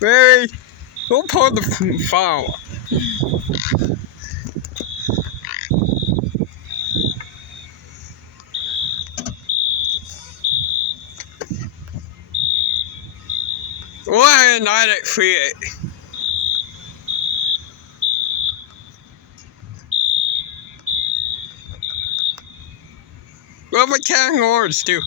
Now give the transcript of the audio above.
Mary, go pull the flower. Why not at free? What my cat and horns do?